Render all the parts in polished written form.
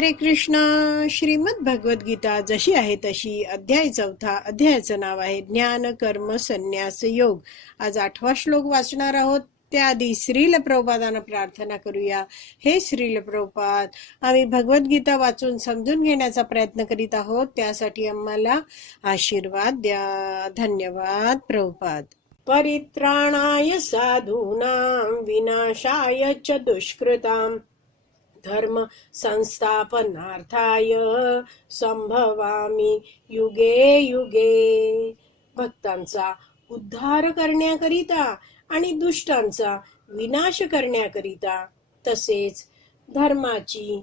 हरे कृष्ण. श्रीमद भगवद्गीता जशी आहे तशी, अध्याय 4. अध्यायाचं नाव आहे ज्ञान कर्म संन्यास योग. आज 8वा श्लोक वाचणार आहोत. त्याआधी श्रील प्रभुपादांना प्रार्थना करूया. हे श्रील प्रभुपाद, आम्ही भगवद्गीता वाचून समजून घेण्याचा प्रयत्न करीत आहोत, त्यासाठी आम्हाला आशीर्वाद द्या. धन्यवाद प्रभुपाद. परित्राणाय साधूनां विनाशाय च दुष्कृतां धर्म संस्थापनार्थाय संभवामी युगे युगे. भक्तांचा उद्धार करण्याकरिता आणि दुष्टांचा विनाश करण्याकरिता, तसेच धर्माची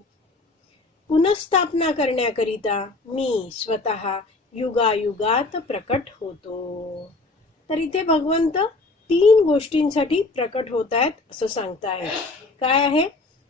पुनःस्थापना करण्याकरिता मी स्वतः युगायुगात प्रकट होतो. तर इथे भगवंत 3 गोष्टींसाठी प्रकट होत आहेत असं सांगतायत. काय आहे?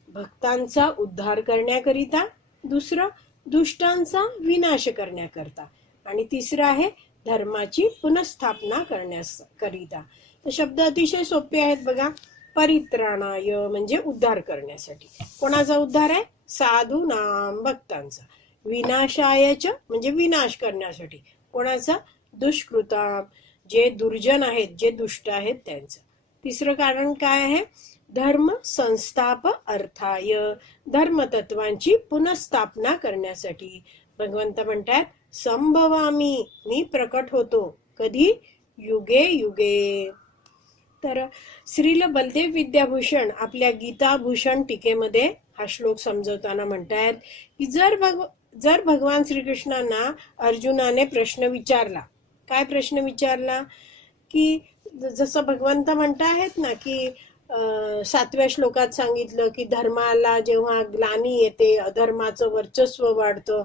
भक्तांचा उद्धार करण्याकरिता, दुसरं दुष्टांचा विनाश करण्याकरिता, आणि तिसरं आहे धर्माची पुनःस्थापना करण्याकरिता. तर शब्द अतिशय सोपे आहेत बघा. परित्राणाय म्हणजे उद्धार करण्यासाठी. कोणाचा उद्धार आहे? साधू नाम, भक्तांचा. विनाशायच म्हणजे विनाश करण्यासाठी. कोणाचा? दुष्कृताम, जे दुर्जन आहेत, जे दुष्ट आहेत त्यांचं. तिसरं कारण काय आहे? धर्म संस्थाप अर्थाय, धर्मतत्वांची पुनःस्थापना करण्यासाठी. भगवंत म्हणतात संभवामी, मी प्रकट होतो. कधी? युगे युगे. तर श्रील बलदेव विद्याभूषण आपल्या गीताभूषण टीकेमध्ये हा श्लोक समजवताना म्हणतात की जर भगवान श्रीकृष्णांना अर्जुनाने प्रश्न विचारला. काय प्रश्न विचारला? की जसं भगवंत म्हणता आहेत ना की 7व्या श्लोकात सांगितलं की धर्माला जेव्हा ग्लानी येते, अधर्माचं वर्चस्व वाढतं,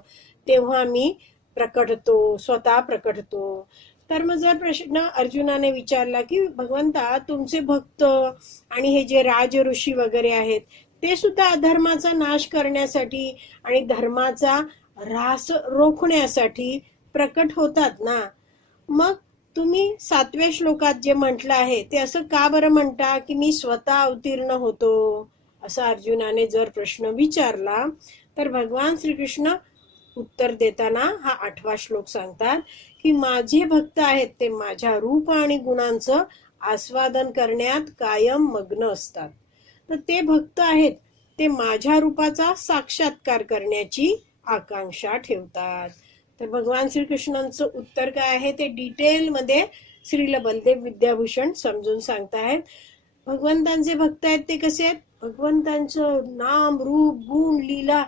तेव्हा मी प्रकटतो, स्वतः प्रकटतो. तर मग जर प्रश्न अर्जुनाने विचारला की भगवंता, तुमचे भक्त आणि हे जे राज ऋषी वगैरे आहेत, ते सुद्धा अधर्माचा नाश करण्यासाठी आणि धर्माचा ऱ्हास रोखण्यासाठी प्रकट होतात ना, मग तुम्ही 7व्या श्लोकात जे म्हटलं आहे ते असं का बरं म्हणता की मी स्वतः अवतीर्ण होतो? असा अर्जुनाने जर प्रश्न विचारला, तर भगवान श्रीकृष्ण उत्तर देताना हा 8वा श्लोक सांगतात की माझे भक्त आहेत ते माझ्या रूप आणि गुणांचं आस्वादन करण्यात कायम मग्न असतात. तर ते भक्त आहेत ते माझ्या रूपाचा साक्षात्कार करण्याची आकांक्षा ठेवतात. तर भगवान श्रीकृष्णांचं उत्तर काय आहे ते डिटेल मध्ये श्रील बलदेव विद्याभूषण समजून सांगतायत. भगवंतांचे भक्त आहेत ते कसे आहेत? भगवंतांचं नाम, रूप, गुण, लीला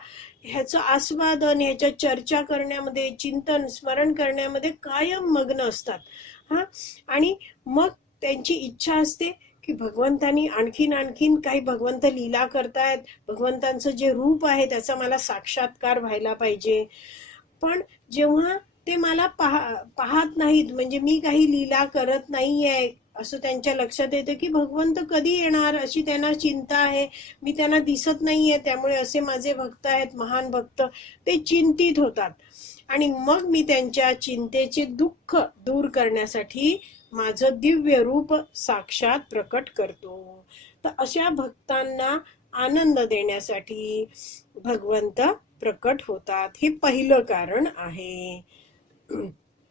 ह्याचं आस्वादन, ह्याच्या चर्चा करण्यामध्ये, चिंतन स्मरण करण्यामध्ये कायम मग्न असतात. आणि मग त्यांची इच्छा असते की भगवंतांनी आणखीन काही भगवंत लीला करतायत, भगवंतांचं जे रूप आहे त्याचा मला साक्षात्कार व्हायला पाहिजे. पण जेव्हा ते मला पाहत नाहीत, म्हणजे मी काही लीला करत नाहीये असं त्यांच्या लक्षात येतं की भगवंत कधी येणार अशी त्यांना चिंता आहे, मी त्यांना दिसत नाहीये, त्यामुळे असे माझे भक्त आहेत, महान भक्त, ते चिंतित होतात. आणि मग मी त्यांच्या चिंतेचे दुःख दूर करण्यासाठी माझं दिव्य रूप साक्षात प्रकट करतो. तर अशा भक्तांना आनंद देण्यासाठी भगवंत प्रकट होतात. हे पहिलं कारण आहे.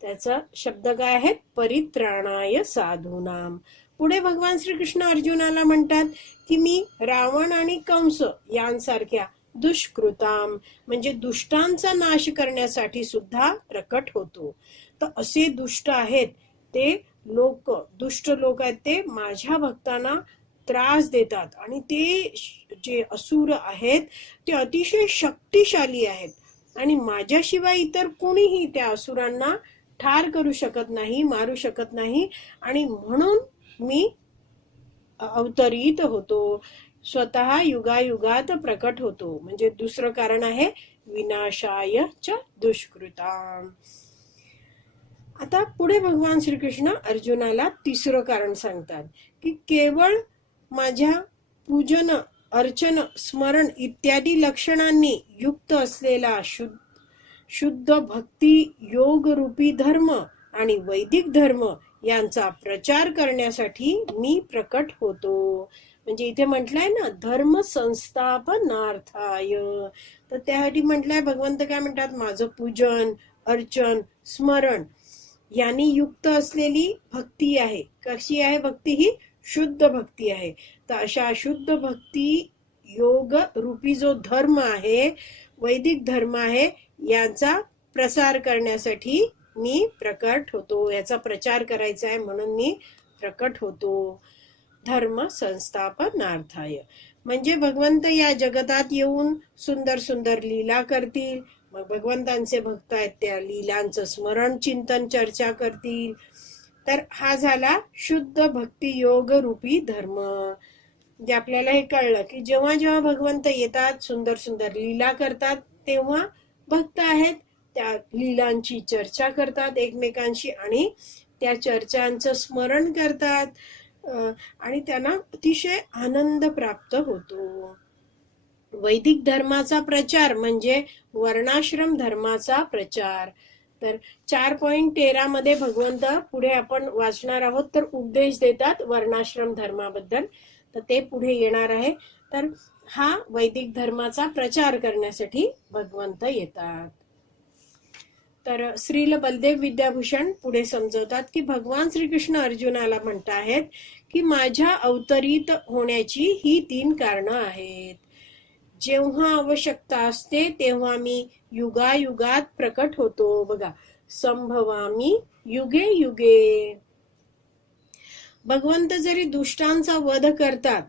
त्याचा शब्द काय आहे? परित्राणाय साधूनाम. पुढे भगवान श्रीकृष्ण अर्जुनाला म्हणतात की मी रावण आणि कंस यांसारख्या दुष्कृताम म्हणजे दुष्टांचा नाश करण्यासाठी सुद्धा प्रकट होतो. तर असे दुष्ट आहेत ते लोक, दुष्ट लोक आहेत ते माझ्या भक्तांना त्रास देतात, आणि ते जे असुर आहेत ते अतिशय शक्तिशाली आहेत, आणि माझ्याशिवाय इतर कोणीही त्या असुरांना ठार करू शकत नाही, मारू शकत नाही, आणि म्हणून मी अवतरित होतो, स्वतः युगायुगात प्रकट होतो. म्हणजे दुसरं कारण आहे विनाशाय च दुष्कृताम. आता पुढे भगवान श्रीकृष्ण अर्जुनाला तिसरं कारण सांगतात की केवळ माझ्या पूजन, अर्चन, स्मरण इत्यादी लक्षणांनी युक्त असलेला शुद्ध भक्ती योग रूपी धर्म आणि वैदिक धर्म यांचा प्रचार करण्यासाठी मी प्रकट होतो. म्हणजे इथे म्हटलंय ना धर्म संस्थापनार्थाय, तर त्यासाठी म्हटलंय भगवंत काय म्हणतात, माझं पूजन अर्चन स्मरण यांनी युक्त असलेली भक्ती आहे. कशी आहे भक्ती? ही शुद्ध भक्ती आहे. तर अशा शुद्ध भक्ती योग रूपी जो धर्म आहे, वैदिक धर्म आहे, याचा प्रसार करण्यासाठी मी प्रकट होतो. याचा प्रचार करायचा आहे म्हणून मी प्रकट होतो. धर्म संस्थापनार्थाय म्हणजे भगवंत या जगतात येऊन सुंदर सुंदर लीला करतील. मग भगवंतांचे भक्त आहेत त्या लीलांचं स्मरण चिंतन चर्चा करतील. तर हा झाला शुद्ध भक्ती योग रूपी धर्म. म्हणजे आपल्याला हे कळलं की जेव्हा जेव्हा भगवंत येतात सुंदर सुंदर लीला करतात, तेव्हा भक्त आहेत त्या लीलांची चर्चा करतात एकमेकांशी आणि त्या चर्चांचं स्मरण करतात आणि त्यांना अतिशय आनंद प्राप्त होतो. वैदिक धर्माचा प्रचार म्हणजे वर्णाश्रम धर्माचा प्रचार. तर 4.13 मध्ये भगवंत पुढे आपण वाचणार आहोत, तर उपदेश देतात वर्णाश्रम धर्माबद्दल. तर ते पुढे येणार आहे. तर हा वैदिक धर्माचा प्रचार करण्यासाठी भगवंत येतात. तर श्रील बलदेव विद्याभूषण पुढे समजवतात की भगवान श्रीकृष्ण अर्जुनाला म्हणत आहेत की माझ्या अवतरित होण्याची ही 3 कारणं आहेत. जेव्हा आवश्यकता असते तेव्हा मी युगायुगात प्रकट होतो. बघा, संभवामी युगे युगे. भगवंत जरी दुष्टांचा वध करतात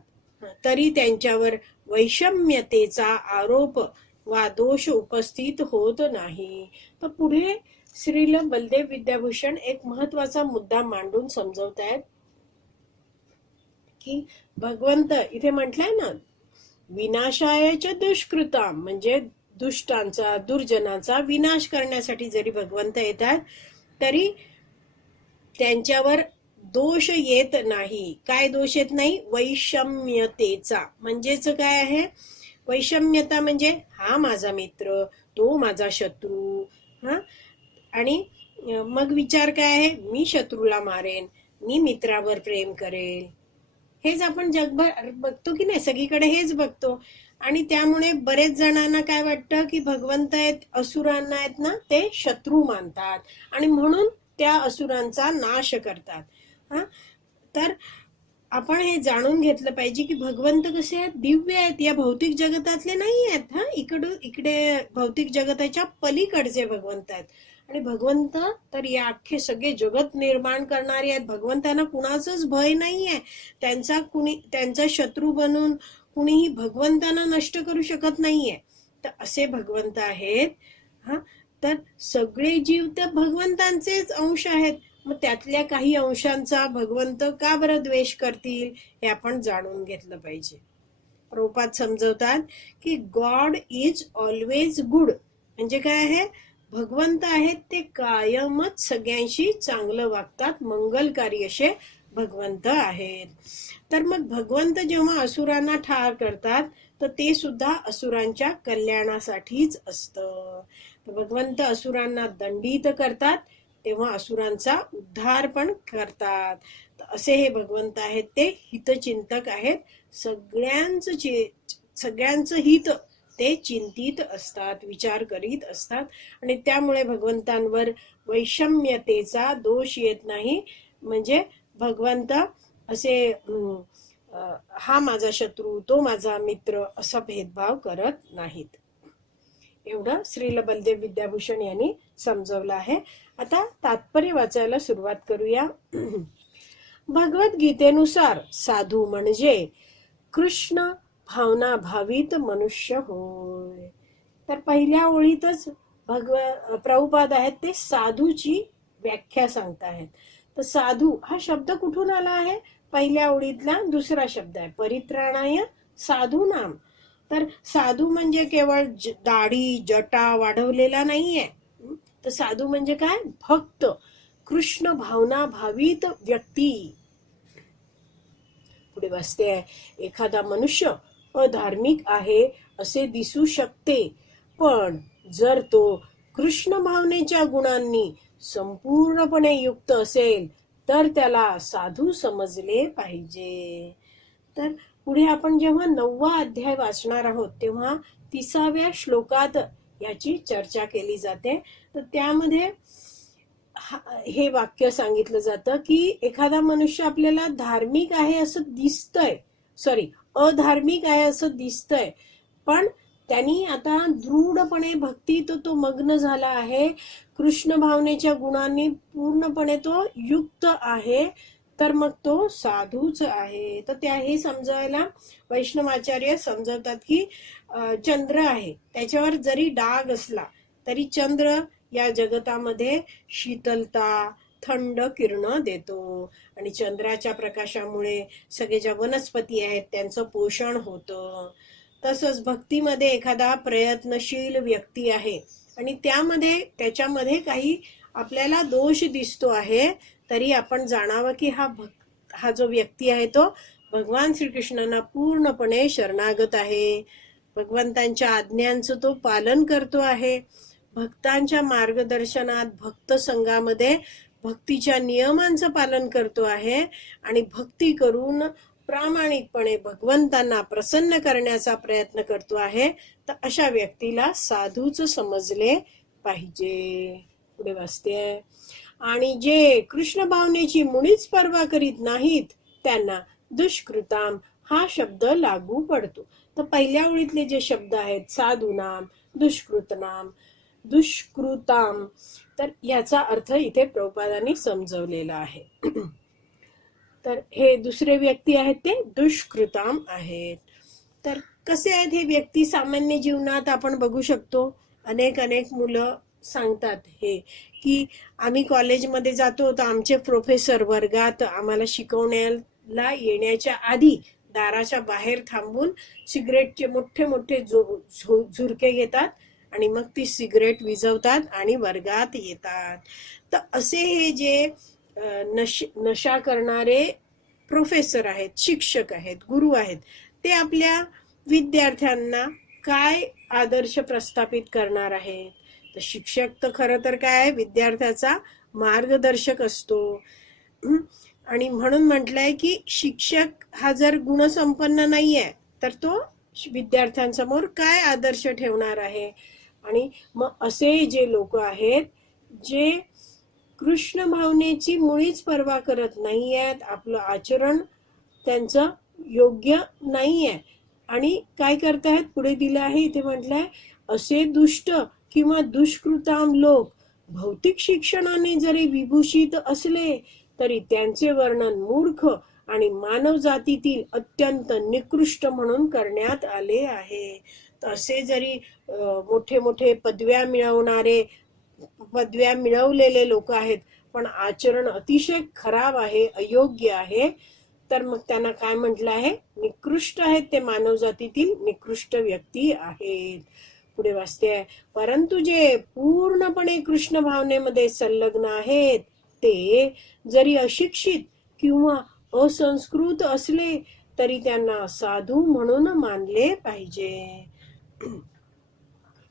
तरी त्यांच्यावर वैषम्यतेचा आरोप वा दोष उपस्थित होत नाही. तर पुढे श्रील बलदेव विद्याभूषण एक महत्वाचा मुद्दा मांडून समजवतायत की भगवंत इथे म्हटलंय ना विनाशायच दुष्कृता, म्हणजे दुष्टांचा दुर्जनांचा विनाश करण्यासाठी जरी भगवंत येतात तरी त्यांच्यावर दोष येत नाही. काय दोष येत नाही? वैषम्यतेचा. म्हणजेच काय आहे? वैषम्यता म्हणजे हा माझा मित्र, तो माझा शत्रू. आणि मग विचार काय आहे? मी शत्रूला मारेन, मी मित्रावर प्रेम करेल. हेच आपण जगभर बघतो की नाही, सगळीकडे हेच बघतो. आणि त्यामुळे बरेच जणांना काय वाटतं की भगवंत आहेत असुरांना आहेत ना ते शत्रू मानतात आणि म्हणून त्या असुरांचा नाश करतात. तर आपण हे जाणून घेतलं पाहिजे की भगवंत कसे आहेत? दिव्य आहेत, या भौतिक जगतातले नाही आहेत. इकडे भौतिक जगताच्या पलीकडचे भगवंत आहेत. आणि भगवंत तर या अख्खे सगळे जगत निर्माण करणारे आहेत. भगवंतांना कुणाचंच भय नाहीये. त्यांचा शत्रू बनून कुणीही भगवंतांना नष्ट करू शकत नाहीये. तर असे भगवंत आहेत. तर सगळे जीव तर भगवंतांचेच अंश आहेत. मग त्यातल्या काही अंशांचा भगवंत का बरं द्वेष करतील हे आपण जाणून घेतलं पाहिजे. प्रभुपाद समजवतात की गॉड इज ऑलवेज गुड. म्हणजे काय आहे? भगवंत आहेत ते कायमच सगळ्यांशी चांगलं वागतात, मंगलकारी असे भगवंत आहेत. तर मग भगवंत जेव्हा असुरांना ठार करतात तर ते सुद्धा असुरांच्या कल्याणासाठीच असतं. भगवंत असुरांना दंडित करतात तेव्हा असुरांचा उद्धार पण करतात. असे हे भगवंत आहेत ते हितचिंतक आहेत. सगळ्यांचं हित ते चिंतित असतात, विचार करीत असतात. आणि त्यामुळे भगवंतांवर वैषम्यतेचा दोष येत नाही. म्हणजे भगवंत असे हा माझा शत्रू, तो माझा मित्र असा भेदभाव करत नाहीत. एवढं श्रील बलदेव विद्याभूषण यांनी समजवलं आहे. आता तात्पर्य वाचायला सुरुवात करूया. भगवद्गीतेनुसार साधू म्हणजे कृष्ण भावना भावित मनुष्य होय. तर पहिल्या ओळीतच प्रभुपाद आहेत ते साधूची व्याख्या सांगताहेत. तर साधू हा शब्द कुठून आला आहे? पहिल्या ओळीतला दुसरा शब्द आहे, परित्राणाय साधू नाम. तर साधू म्हणजे केवळ दाढी जटा वाढवलेला नाहीये. तर साधू म्हणजे काय? भक्त, कृष्ण भावना भावित व्यक्ती. पुढे वाचते आहे, एखादा मनुष्य अधार्मिक आहे असे दिसू शकते, पण जर तो कृष्ण भावनेच्या गुणांनी संपूर्णपणे युक्त असेल तर त्याला साधू समजले पाहिजे. तर पुढे आपण जेव्हा 9वा अध्याय वाचणार आहोत तेव्हा 30व्या श्लोकात याची चर्चा केली जाते. तर त्यामध्ये हे वाक्य सांगितलं जातं की एखादा मनुष्य आपल्याला धार्मिक आहे असं दिसतंय, अधार्मिक आहे असं दिसतंय, पण त्यांनी आता दृढपणे भक्तीत तो मग्न झाला आहे, कृष्ण भावनेच्या गुणांनी पूर्णपणे तो युक्त आहे, तर मग तो साधूच आहे. तर त्या हे समजायला वैष्णवाचार्य समजवतात की चंद्र आहे, त्याच्यावर जरी डाग असला तरी चंद्र या जगतामध्ये शीतलता, थंड किरण देतो आणि चंद्राच्या प्रकाशामुळे सगळे ज्या वनस्पती आहेत त्यांचं पोषण होतं. तसंच भक्तीमध्ये एखादा प्रयत्नशील व्यक्ती आहे आणि त्याच्यामध्ये काही आपल्याला दोष दिसतो आहे, तरी आपण जाणावं की हा जो व्यक्ती आहे तो भगवान श्रीकृष्णांना पूर्णपणे शरणागत आहे, भगवंतांच्या आज्ञांचं तो पालन करतो आहे, भक्तांच्या मार्गदर्शनात भक्त संघामध्ये भक्तीच्या नियमांचं पालन करतो आहे आणि भक्ती करून प्रामाणिकपणे भगवंतांना प्रसन्न करण्याचा प्रयत्न करतो आहे, तर अशा व्यक्तीला साधूच समजले पाहिजे. पुढे वाचते, आणि जे कृष्ण भावनेची मुळीच पर्वा करीत नाहीत त्यांना दुष्कृताम हा शब्द लागू पडतो. तर पहिल्या ओळीतले जे शब्द आहेत साधूनाम, दुष्कृतनाम, दुष्कृताम, तर याचा अर्थ इथे प्रभुपादांनी समजवलेला आहे. तर हे दुसरे व्यक्ती आहेत ते दुष्कृताम आहेत. तर कसे आहेत हे व्यक्ती सामान्य जीवनात आपण बघू शकतो. अनेक मुलं सांगतात हे की आम्ही कॉलेजमध्ये जातो तर आमचे प्रोफेसर वर्गात आम्हाला शिकवण्याला येण्याच्या आधी दाराच्या बाहेर थांबून सिगरेटचे मोठे झुरके घेतात आणि मग ती सिगरेट विझवतात आणि वर्गात येतात. तर असे हे जे नशा करणारे प्रोफेसर आहेत, शिक्षक आहेत, गुरु आहेत, ते आपल्या विद्यार्थ्यांना काय आदर्श प्रस्थापित करणार आहेत. तर शिक्षक तर खरं तर काय विद्यार्थ्याचा मार्गदर्शक असतो. आणि म्हणून म्हटलंय की शिक्षक हा जर गुणसंपन्न नाहीये तर तो विद्यार्थ्यांसमोर काय आदर्श ठेवणार आहे. आणि मग असे जे लोक आहेत जे कृष्ण भावनेची मुळीच पर्वा करत नाहीयेत, आपलं आचरण त्यांचं योग्य नाहीये आणि काय करतायत, पुढे दिलं आहे इथे म्हटलंय, असे दुष्ट किंवा दुष्कृताम लोक भौतिक शिक्षणाने जरी विभूषित असले तरी त्यांचे वर्णन मूर्ख आणि मानव जातीतील अत्यंत निकृष्ट म्हणून करण्यात आले आहे. असे जरी मोठे पदव्या मिळवलेले लोक आहेत पण आचरण अतिशय खराब आहे, अयोग्य आहे, तर मग त्यांना काय म्हटलं आहे, निकृष्ट आहेत, ते मानव जातीतील निकृष्ट व्यक्ती आहेत. पुढे वाचते आहे, परंतु जे पूर्णपणे कृष्ण भावनेमध्ये संलग्न आहेत ते जरी अशिक्षित किंवा असंस्कृत असले तरी त्यांना साधू म्हणून मानले पाहिजे.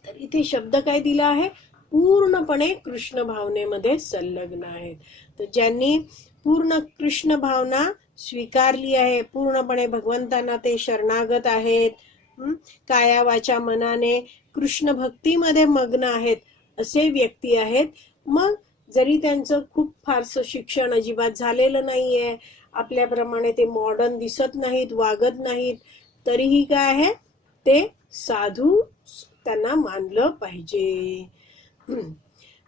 तर इथे शब्द काय दिला आहे, पूर्णपणे कृष्ण भावनेमध्ये संलग्न आहेत. तर ज्यांनी पूर्ण कृष्ण भावना स्वीकारली आहे, पूर्णपणे भगवंतांना ते शरणागत आहेत, काया वाचा मनाने कृष्ण भक्तीमध्ये मग्न आहेत, असे व्यक्ती आहेत. मग जरी त्यांचं खूप फारसं शिक्षण अजिबात झालेलं नाहीये, आपल्याप्रमाणे ते मॉडर्न दिसत नाहीत, वागत नाहीत, तरीही काय आहे, ते साधू त्यांना मानलं पाहिजे.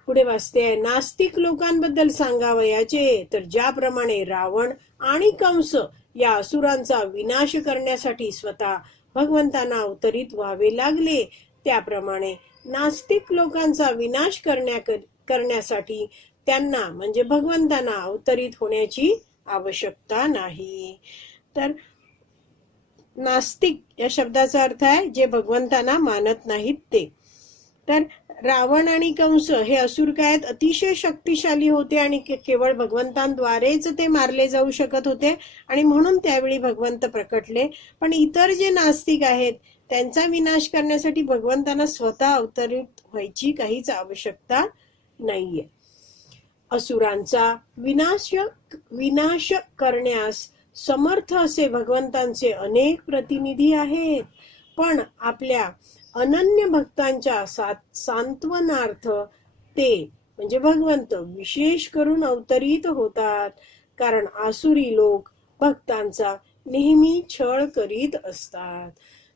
पुढे वाचते आहे, नास्तिक लोकांबद्दल सांगावयाचे तर ज्याप्रमाणे रावण आणि कंस या असुरांचा विनाश करण्यासाठी स्वतः भगवंतांना अवतरित व्हावे लागले, त्याप्रमाणे नास्तिक लोकांचा विनाश करण्यासाठी त्यांना म्हणजे भगवंतांना अवतरित होण्याची आवश्यकता नाही. तर नास्तिक या शब्दाचा अर्थ आहे जे भगवंतांना मानत नाहीत ते. तर रावण आणि कंस हे असुर काय अतिशय शक्तिशाली होते आणि केवळ भगवंतांद्वारेच ते मारले जाऊ शकत होते आणि म्हणून त्यावेळी भगवंत प्रकटले. पण इतर जे नास्तिक आहेत त्यांचा विनाश करण्यासाठी भगवंतांना स्वतः अवतरित व्हायची काहीच आवश्यकता नाहीये. असुरांचा विनाश करण्यास समर्थ असे भगवंतांचे अनेक प्रतिनिधी आहेत, पण आपल्या अनन्य भक्तांच्या सांत्वनार्थ ते म्हणजे भगवंत विशेष करून अवतरित होतात. कारण आसुरी लोक भक्तांचा नेहमी छळ करीत असतात.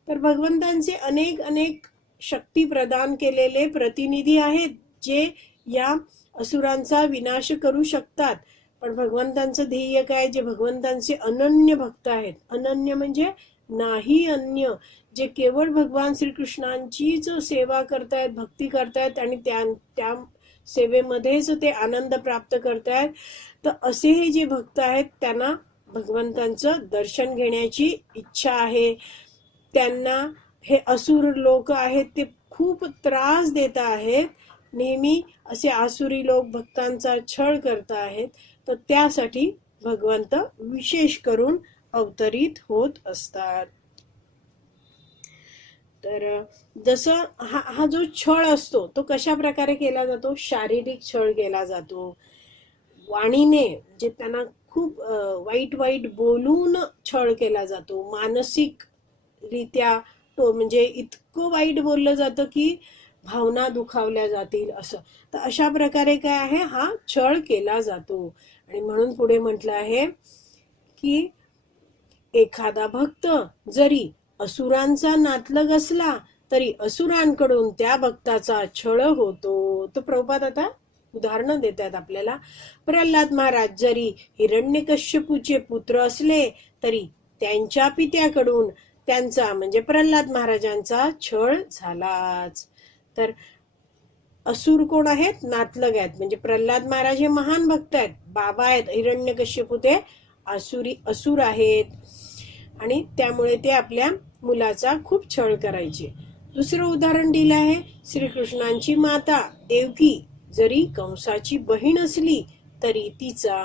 तर भगवंतांचे अनेक अनेक शक्ती प्रदान केलेले प्रतिनिधी आहेत, जे या असुरांचा विनाश करू शकतात. पण भगवंतांचं ध्येय काय? जे भगवंतांचे अनन्य भक्त आहेत. अनन्य म्हणजे नाही अन्य, जे केवळ भगवान श्रीकृष्णांचीच सेवा करतायत, भक्ती करतायत आणि त्या सेवेमध्येच ते आनंद प्राप्त करतायत. तर असे हे जे भक्त आहेत त्यांना भगवंतांचं दर्शन घेण्याची इच्छा आहे. त्यांना हे असुर लोक आहेत ते खूप त्रास देत आहेत. नेहमी असे आसुरी लोक भक्तांचा छळ करत आहेत. तर त्यासाठी भगवंत विशेष करून अवतरित होत असतात. तर जसं हा जो छळ असतो तो कशा प्रकारे केला जातो? शारीरिक छळ केला जातो. वाणीने जे त्यांना खूप वाईट वाईट बोलून छळ केला जातो. मानसिक रित्या तो म्हणजे इतकं वाईट बोललं जातं की भावना दुखावल्या जातील असं. तर अशा प्रकारे काय आहे, हा छळ केला जातो. आणि म्हणून पुढे म्हटलं आहे की एखादा भक्त जरी असुरांचा नातलग असला तरी असुरांकडून त्या भक्ताचा छळ होतो. तर प्रभुपाद आता उदाहरण देत आहेत आपल्याला. प्रल्हाद महाराज जरी हिरण्यकश्यपूचे पुत्र असले तरी त्यांच्या पित्याकडून त्यांचा म्हणजे प्रल्हाद महाराजांचा छळ झालाच. तर असुर कोण आहेत? नातलग आहेत. म्हणजे प्रल्हाद महाराज हे महान भक्त आहेत, बाबा आहेत. हिरण्यकश्यपू ते असुर आहेत आणि त्यामुळे ते आपल्या मुलाचा खूप छळ करायचे. दुसरं उदाहरण दिलं आहे, श्रीकृष्णांची माता देवकी जरी कंसाची बहीण असली तरी तिचा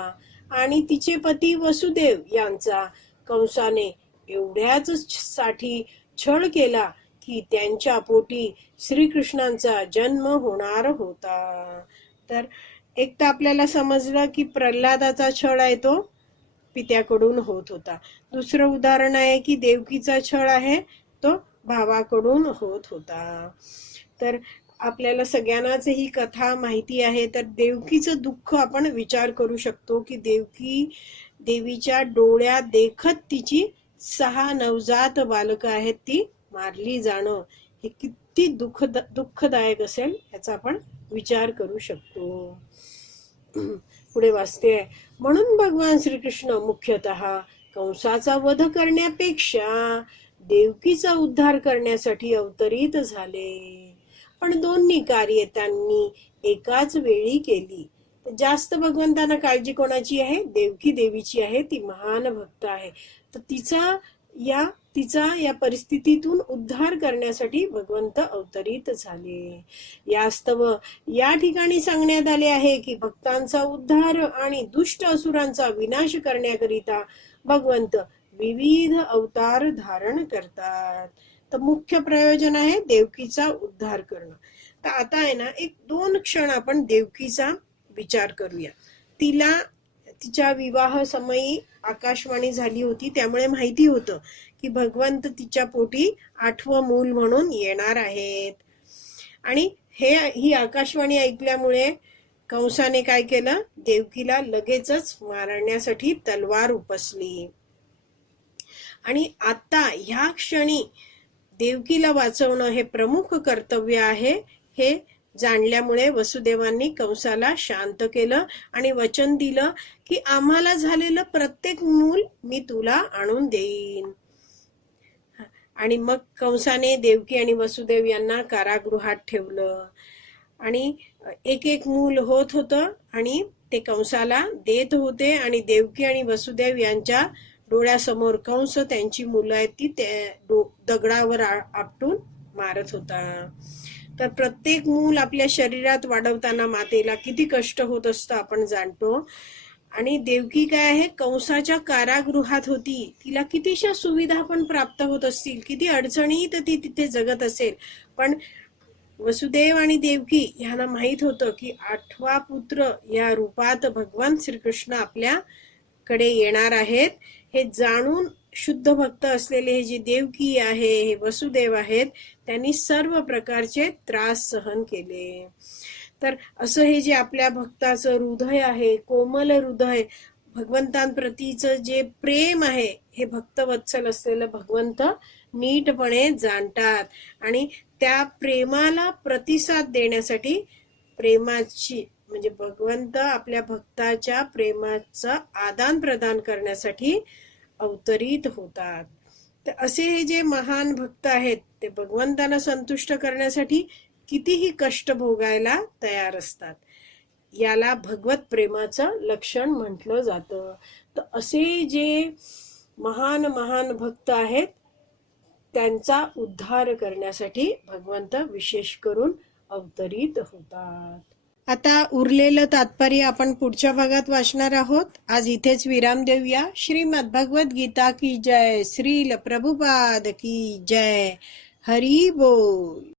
आणि तिचे पती वसुदेव यांचा कंसाने एवढ्याच साठी छळ केला की त्यांच्या पोटी श्रीकृष्णांचा जन्म होणार होता. तर एक तर आपल्याला समजलं की प्रल्हादाचा छळ आहे तो पित्याकडून होत होता. दुसरं उदाहरण आहे की देवकीचा छळ आहे तो भावाकडून होत होता. तर आपल्याला सगळ्यांनाच ही कथा माहिती आहे. तर देवकीचं दुःख आपण विचार करू शकतो की देवीच्या डोळ्यात देखत तिची 6 नवजात बालकं आहेत ती मारली जाणं हे किती दुःखदायक असेल याचा आपण विचार करू शकतो. पुढे वाचते, म्हणून भगवान श्रीकृष्ण मुख्यतः कंसाचा वध करण्यापेक्षा देवकीचा उद्धार करण्यासाठी अवतरित झाले. पण दोन्ही कार्य त्यांनी एकाच वेळी केली. जास्त भगवंतांना काळजी कोणाची आहे? देवकी देवीची आहे. ती महान भक्त आहे. तर तिचा या परिस्थितीतून उद्धार करण्यासाठी भगवंत अवतरित झाले. यास्तव या ठिकाणी सांगण्यात आले आहे की भक्तांचा उद्धार आणि दुष्ट असुरांचा विनाश करण्याकरिता भगवंत विविध अवतार धारण करतात. तर मुख्य प्रयोजन आहे देवकीचा उद्धार करणं. तर आता आहे ना, 1-2 क्षण आपण देवकीचा विचार करूया. तिच्या विवाह समयी आकाशवाणी झाली होती, त्यामुळे माहिती होतं की भगवंत तिच्या पोटी 8वं मूल म्हणून येणार आहेत. आणि ही आकाशवाणी ऐकल्यामुळे कंसाने काय केलं? देवकीला लगेचच मारण्यासाठी तलवार उपसली. आणि आता ह्या क्षणी देवकीला वाचवणं हे प्रमुख कर्तव्य आहे हे जाणल्यामुळे वसुदेवांनी कंसाला शांत केलं आणि वचन दिलं की आम्हाला झालेलं प्रत्येक मूल मी तुला आणून देईन. आणि मग कंसाने देवकी आणि वसुदेव यांना कारागृहात ठेवलं आणि एक मूल होत होतं आणि ते कंसाला देत होते. आणि देवकी आणि वसुदेव यांच्या डोळ्यासमोर कंस त्यांची मुलं आहेत ती दगडावर आपटून मारत होता. तर प्रत्येक मूल आपल्या शरीरात वाढवताना मातेला किती कष्ट होत असतं आपण जाणतो. आणि देवकी काय आहे? कंसाच्या कारागृहात होती. तिला कितीशा सुविधा पण प्राप्त होत असतील, किती अडचणी तर ती तिथे जगत असेल. पण वसुदेव आणि देवकी यांना माहित होतं की 8वा पुत्र या रूपात भगवान श्रीकृष्ण आपल्याकडे येणार आहेत. हे जाणून शुद्ध भक्त असलेले हे जे देवकी आहे, हे वसुदेव आहेत, त्यांनी सर्व प्रकारचे त्रास सहन केले. तर असं हे जे आपल्या भक्ताचं हृदय आहे, कोमल हृदय, भगवंतांप्रतीचं जे प्रेम आहे, हे भक्तवत्सल असलेलं भगवंत नीटपणे जाणतात आणि त्या प्रेमाला प्रतिसाद देण्यासाठी, प्रेमाची म्हणजे भगवंत आपल्या भक्ताच्या प्रेमाचं आदान प्रदान करण्यासाठी अवतरित होतात. तर असे हे जे महान भक्त आहेत, ते भगवंतांना संतुष्ट करण्यासाठी कितीही कष्ट भोगायला तयार असतात. याला भगवत प्रेमाचं लक्षण म्हटलं जातं. तर असे जे महान महान भक्त आहेत, त्यांचा उद्धार करण्यासाठी भगवंत विशेष करून अवतरित होतात. आता उरलेलं तात्पर्य आपण पुढच्या भागात वाचणार आहोत. आज इथेच विराम देऊया. श्रीमद भगवत गीता की जय. श्रील प्रभुपाद की जय. हरी बोल.